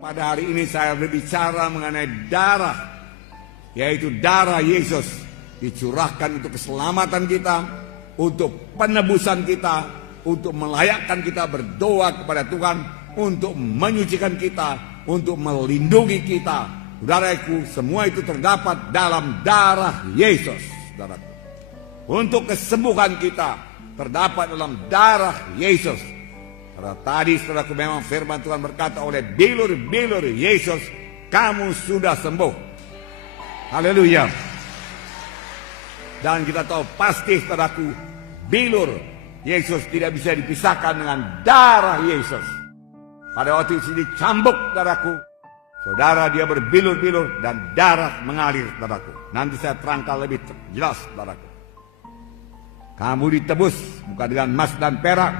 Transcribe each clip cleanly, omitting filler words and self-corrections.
Pada hari ini saya berbicara mengenai darah, yaitu darah Yesus dicurahkan untuk keselamatan kita, untuk penebusan kita, untuk melayakkan kita berdoa kepada Tuhan, untuk menyucikan kita, untuk melindungi kita. Saudaraku, semua itu terdapat dalam darah Yesus. Saudaraku, untuk kesembuhan kita terdapat dalam darah Yesus. Karena tadi saudaraku memang firman Tuhan berkata, oleh bilur-bilur Yesus kamu sudah sembuh. Haleluya. Dan kita tahu pasti saudaraku, bilur Yesus tidak bisa dipisahkan dengan darah Yesus. Pada waktu itu dicambuk saudaraku, saudara dia berbilur-bilur dan darah mengalir saudaraku. Nanti saya terangkan lebih jelas saudaraku. Kamu ditebus bukan dengan emas dan perak,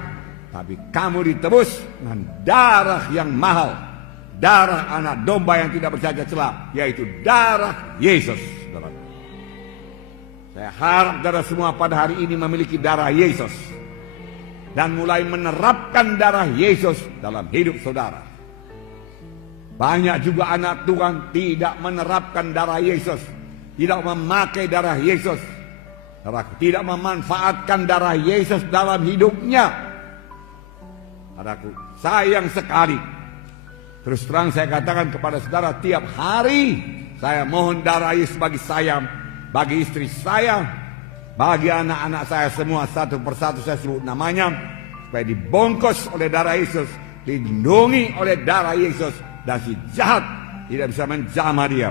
tapi kamu ditebus dengan darah yang mahal, darah anak domba yang tidak bercacat celah, yaitu darah Yesus. Saudara. Saya harap saudara semua pada hari ini memiliki darah Yesus dan mulai menerapkan darah Yesus dalam hidup saudara. Banyak juga anak Tuhan tidak menerapkan darah Yesus, tidak memakai darah Yesus, tidak memanfaatkan darah Yesus dalam hidupnya. Saudaraku, sayang sekali. Terus terang saya katakan kepada saudara, tiap hari saya mohon darah Yesus bagi saya, bagi istri saya, bagi anak-anak saya semua, satu persatu saya sebut namanya, supaya dibungkus oleh darah Yesus, dilindungi oleh darah Yesus, dan si jahat tidak bisa menjamah dia.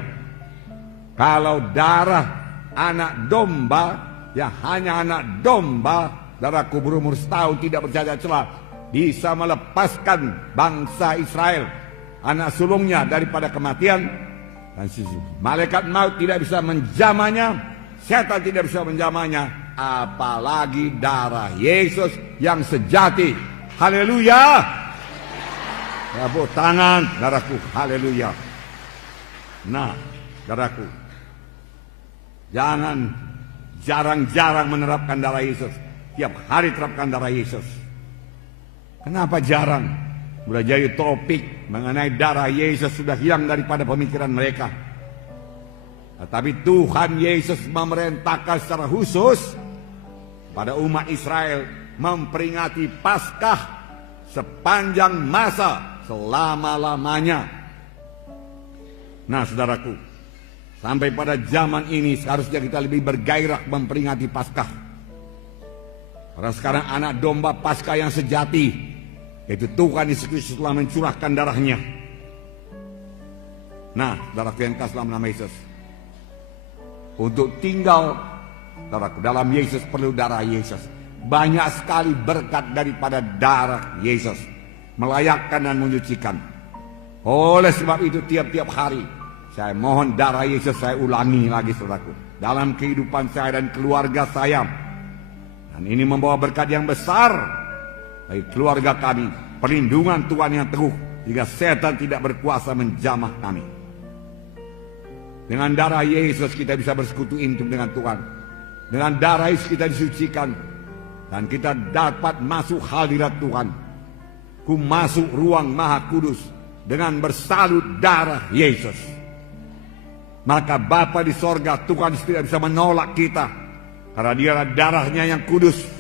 Kalau darah anak domba, ya hanya anak domba, darahku berumur setahun tidak bercacat celah, bisa melepaskan bangsa Israel, anak sulungnya, daripada kematian. Dan malaikat maut tidak bisa menjamahnya, setan tidak bisa menjamahnya, apalagi darah Yesus yang sejati. Haleluya. Tepuk tangan darahku. Haleluya. Nah darahku, jangan jarang-jarang menerapkan darah Yesus. Tiap hari terapkan darah Yesus. Kenapa jarang? Sudah jadi topik mengenai darah Yesus sudah hilang daripada pemikiran mereka. Tetapi Tuhan Yesus memerintahkan secara khusus pada umat Israel memperingati Paskah sepanjang masa selama-lamanya. Nah saudaraku, sampai pada zaman ini seharusnya kita lebih bergairah memperingati Paskah. Karena sekarang anak domba Paskah yang sejati, yaitu Tuhan Yesus Kristus, telah mencurahkan darahnya. Nah, saudaraku yang kasih dalam nama Yesus, untuk tinggal saudaraku dalam Yesus perlu darah Yesus. Banyak sekali berkat daripada darah Yesus, melayakkan dan menyucikan. Oleh sebab itu tiap-tiap hari saya mohon darah Yesus, saya ulangi lagi saudaraku, dalam kehidupan saya dan keluarga saya. Dan ini membawa berkat yang besar bagi keluarga kami, perlindungan Tuhan yang teguh, jika setan tidak berkuasa menjamah kami. Dengan darah Yesus kita bisa bersekutu intim dengan Tuhan. Dengan darah Yesus kita disucikan, dan kita dapat masuk hadirat Tuhan. Ku masuk ruang Maha Kudus dengan bersalut darah Yesus. Maka Bapa di sorga, Tuhan tidak bisa menolak kita, karena dia darahnya yang kudus.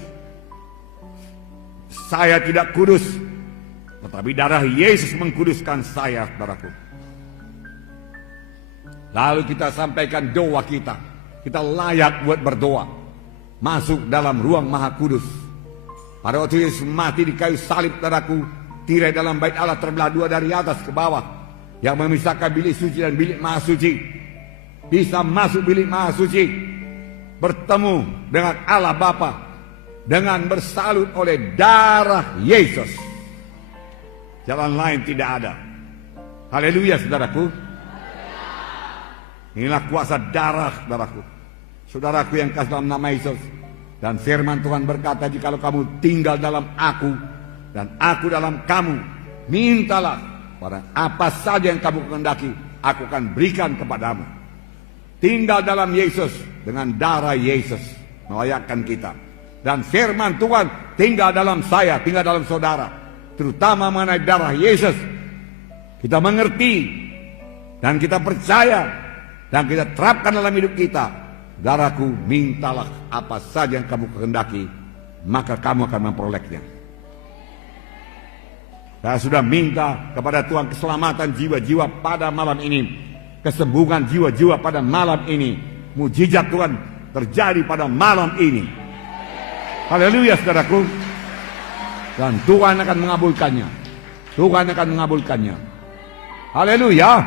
Saya tidak kudus, tetapi darah Yesus mengkuduskan saya, saudaraku. Lalu kita sampaikan doa kita. Kita layak buat berdoa, masuk dalam ruang Maha Kudus. Pada waktu Yesus mati di kayu salib, saudaraku, tirai dalam bait Allah terbelah dua dari atas ke bawah, yang memisahkan bilik suci dan bilik Maha Suci. Bisa masuk bilik Maha Suci, bertemu dengan Allah Bapa dengan bersalut oleh darah Yesus. Jalan lain tidak ada. Haleluya saudaraku. Inilah kuasa darah saudaraku. Saudaraku yang kasih dalam nama Yesus. Dan firman Tuhan berkata, jikalau kamu tinggal dalam aku dan aku dalam kamu, mintalah pada apa saja yang kamu kehendaki, aku akan berikan kepadamu. Tinggal dalam Yesus dengan darah Yesus melayakkan kita. Dan firman Tuhan tinggal dalam saya, tinggal dalam saudara, terutama mengenai darah Yesus. kita mengerti, dan kita percaya, dan kita terapkan dalam hidup kita, saudaraku, mintalah apa saja yang kamu kehendaki, maka kamu akan memperolehnya. Saya sudah minta kepada Tuhan keselamatan jiwa-jiwa pada malam ini, kesembuhan jiwa-jiwa pada malam ini, mujizat Tuhan terjadi pada malam ini. Haleluya, saudaraku. Dan Tuhan akan mengabulkannya. Tuhan akan mengabulkannya. Haleluya.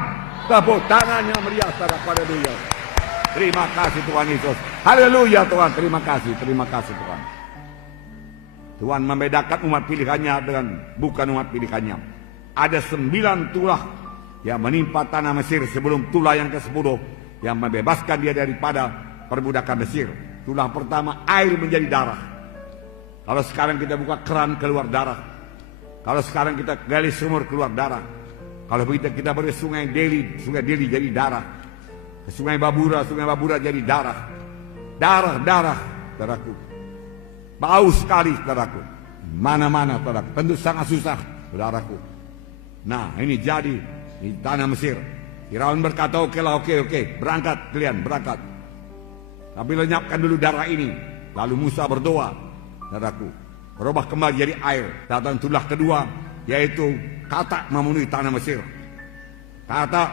Tepuk tangannya meriah, saudaraku. Haleluya. Terima kasih Tuhan Yesus. Haleluya Tuhan. Terima kasih. Terima kasih Tuhan. Tuhan membedakan umat pilihannya dengan bukan umat pilihannya. Ada 9 tulah yang menimpa tanah Mesir sebelum tulah yang ke-10 yang membebaskan dia daripada perbudakan Mesir. Tulah pertama, air menjadi darah. Kalau sekarang kita buka keran, keluar darah. Kalau sekarang kita gali sumur, keluar darah. Kalau kita beri sungai Delhi jadi darah. Sungai Babura jadi darah. Darah, saudaraku. Bau sekali, saudaraku. Mana-mana, saudaraku. Tentu sangat susah, saudaraku. Nah, ini jadi di tanah Mesir. Firaun berkata, oke, berangkat kalian, berangkat. Tapi lenyapkan dulu darah ini. Lalu Musa berdoa, saudaraku, berubah kembali jadi air. Datang tulah kedua, yaitu katak memenuhi tanah Mesir. Katak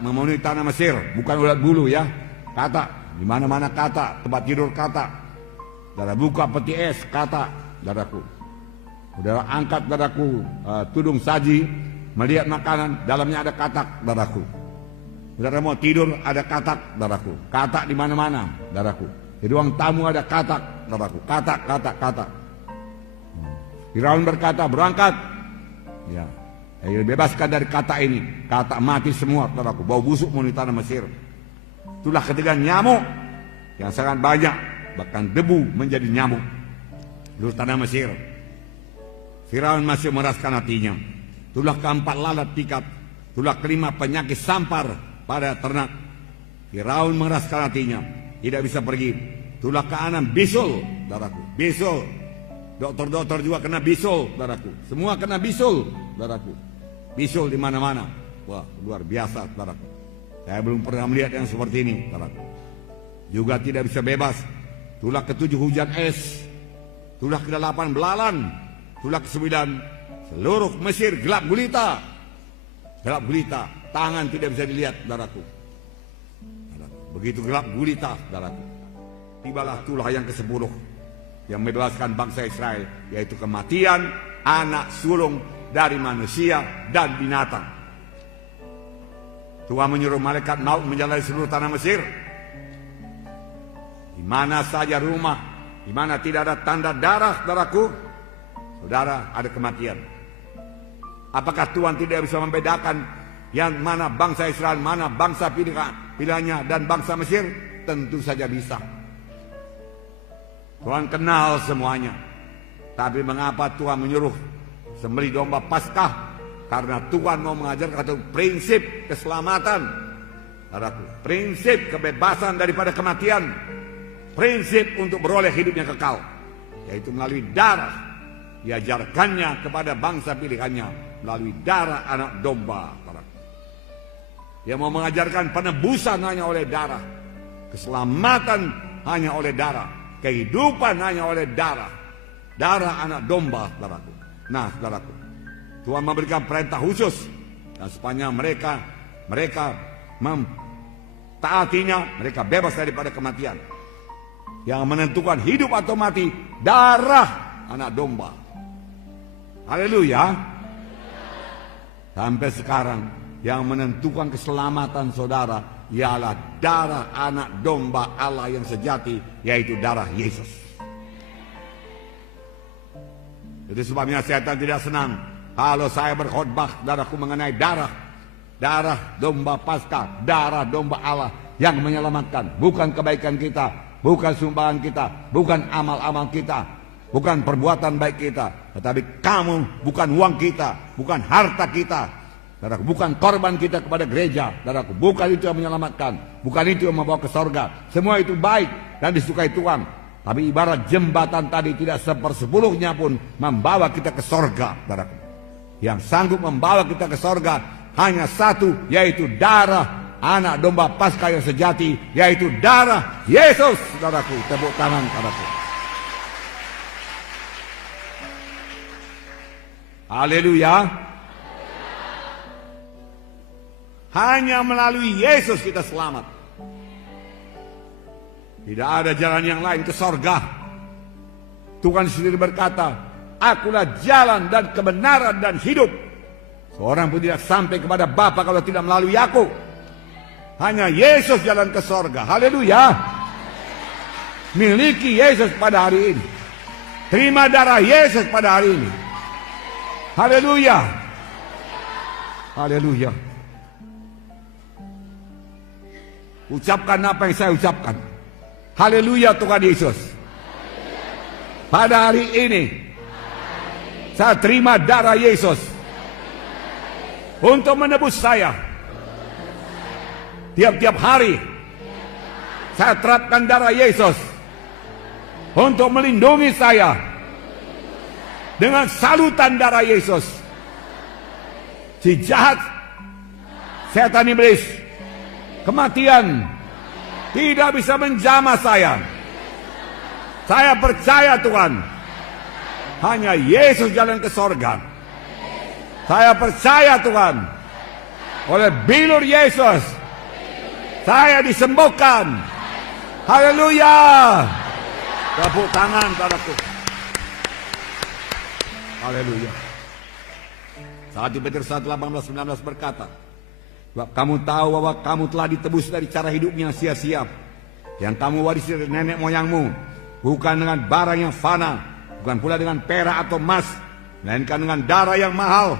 memenuhi tanah Mesir, bukan ulat bulu ya. Katak, di mana-mana katak, tempat tidur katak. Saudara buka peti es katak, saudaraku. Saudara angkat, saudaraku, tudung saji, melihat makanan, dalamnya ada katak, saudaraku. Saudara mau tidur, ada katak, saudaraku. Katak di mana-mana, saudaraku. Di ruang tamu ada katak, saudaraku. Katak. Firaun berkata, berangkat. Ya, bebaskan dari katak ini. Katak mati semua, saudaraku. Bau busuk memenuhi tanah Mesir. Itulah ketiga nyamuk yang sangat banyak, bahkan debu menjadi nyamuk di tanah Mesir. Firaun masih meraskan hatinya. Tulah keempat lalat pikat. Tulah kelima penyakit sampar pada ternak. Firaun meraskan hatinya, tidak bisa pergi. Tulah keenam bisul, saudaraku. Bisul. Dokter-dokter juga kena bisul, saudaraku. Semua kena bisul, saudaraku. Bisul di mana-mana. Wah, luar biasa, saudaraku. Saya belum pernah melihat yang seperti ini, saudaraku. Juga tidak bisa bebas. Tulah ke-7 hujan es. Tulah ke-8 belalang. Tulah ke-9 seluruh Mesir gelap gulita. Gelap gulita. Tangan tidak bisa dilihat, saudaraku. Begitu gelap gulita, saudaraku. Tibalah tulah yang ke-10 yang membebaskan bangsa Israel, yaitu kematian anak sulung dari manusia dan binatang. Tuhan menyuruh malaikat maut menjalani seluruh tanah Mesir. Di mana saja rumah, di mana tidak ada tanda darah, saudaraku, saudara, ada kematian. Apakah Tuhan tidak bisa membedakan yang mana bangsa Israel, mana bangsa pilihannya dan bangsa Mesir? Tentu saja bisa. Tuhan kenal semuanya. Tapi mengapa Tuhan menyuruh sembelih domba Paskah? Karena Tuhan mau mengajarkan satu prinsip keselamatan, saudaraku. Prinsip kebebasan daripada kematian. Prinsip untuk beroleh hidup yang kekal, yaitu melalui darah. Diajarkannya kepada bangsa pilihannya melalui darah anak domba. Dia mau mengajarkan penebusan hanya oleh darah, keselamatan hanya oleh darah, kehidupan hanya oleh darah. Darah anak domba, saudaraku. Nah, saudaraku, Tuhan memberikan perintah khusus, dan sepanjang mereka mentaatinya, mereka bebas daripada kematian. Yang menentukan hidup atau mati, darah anak domba. Haleluya. Sampai sekarang yang menentukan keselamatan saudara ialah darah anak domba Allah yang sejati, yaitu darah Yesus. Itu sebabnya setan tidak senang kalau saya berkhotbah, saudaraku, mengenai darah domba Paskah, darah domba Allah yang menyelamatkan. Bukan kebaikan kita, bukan sumbangan kita, bukan amal-amal kita, bukan perbuatan baik kita, tetapi kamu, bukan uang kita, bukan harta kita, saudaraku, bukan korban kita kepada gereja, saudaraku, bukan itu yang menyelamatkan, bukan itu yang membawa ke sorga. Semua itu baik dan disukai Tuhan, tapi ibarat jembatan tadi tidak 1/10 pun membawa kita ke sorga, saudaraku. yang sanggup membawa kita ke sorga hanya satu, yaitu darah anak domba Paskah yang sejati, yaitu darah Yesus. Saudaraku, tepuk tangan padaku. Haleluya. Hanya melalui Yesus kita selamat. Tidak ada jalan yang lain ke sorga. Tuhan sendiri berkata, akulah jalan dan kebenaran dan hidup. Seorang pun tidak sampai kepada Bapa kalau tidak melalui aku. Hanya Yesus jalan ke sorga. Haleluya. Miliki Yesus pada hari ini. Terima darah Yesus pada hari ini. Haleluya. Haleluya. Ucapkan apa yang saya ucapkan. Haleluya Tuhan Yesus. Pada hari ini saya terima darah Yesus untuk menebus saya. Tiap-tiap hari saya terapkan darah Yesus untuk melindungi saya dengan salutan darah Yesus. Si jahat, setan iblis, kematian tidak bisa menjamah saya. Saya percaya Tuhan, hanya Yesus jalan ke sorga. Saya percaya Tuhan, oleh bilur Yesus saya disembuhkan. Haleluya. Tepuk tangan padaku. Haleluya. 1 Petrus 1:18-19 berkata, sebab kamu tahu bahwa kamu telah ditebus dari cara hidupnya sia-sia yang kamu warisi dari nenek moyangmu, bukan dengan barang yang fana, bukan pula dengan perak atau emas, melainkan dengan darah yang mahal,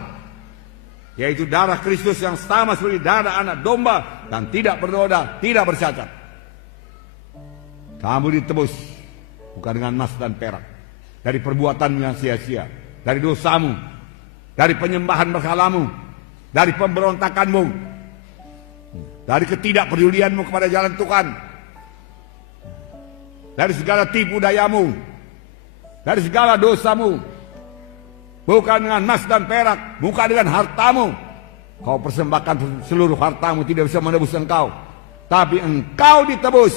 yaitu darah Kristus yang sama seperti darah anak domba dan tidak bernoda, tidak bercacat. Kamu ditebus bukan dengan emas dan perak, dari perbuatan yang sia-sia, dari dosamu, dari penyembahan berhalamu, dari pemberontakanmu, dari ketidakpedulianmu kepada jalan Tuhan, dari segala tipu dayamu, dari segala dosamu. Bukan dengan emas dan perak, bukan dengan hartamu. Kau persembahkan seluruh hartamu, tidak bisa menebus engkau. Tapi engkau ditebus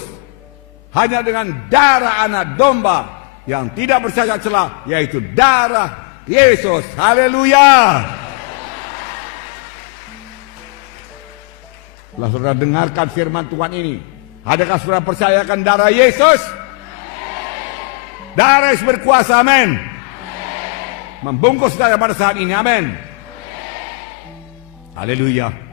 hanya dengan darah anak domba yang tidak bercacat celah, yaitu darah Yesus. Haleluya. Setelah saudara dengarkan firman Tuhan ini, adakah saudara percayakan darah Yesus? Darah Yesus berkuasa, amin. Membungkus saudara pada saat ini, amin. Haleluya.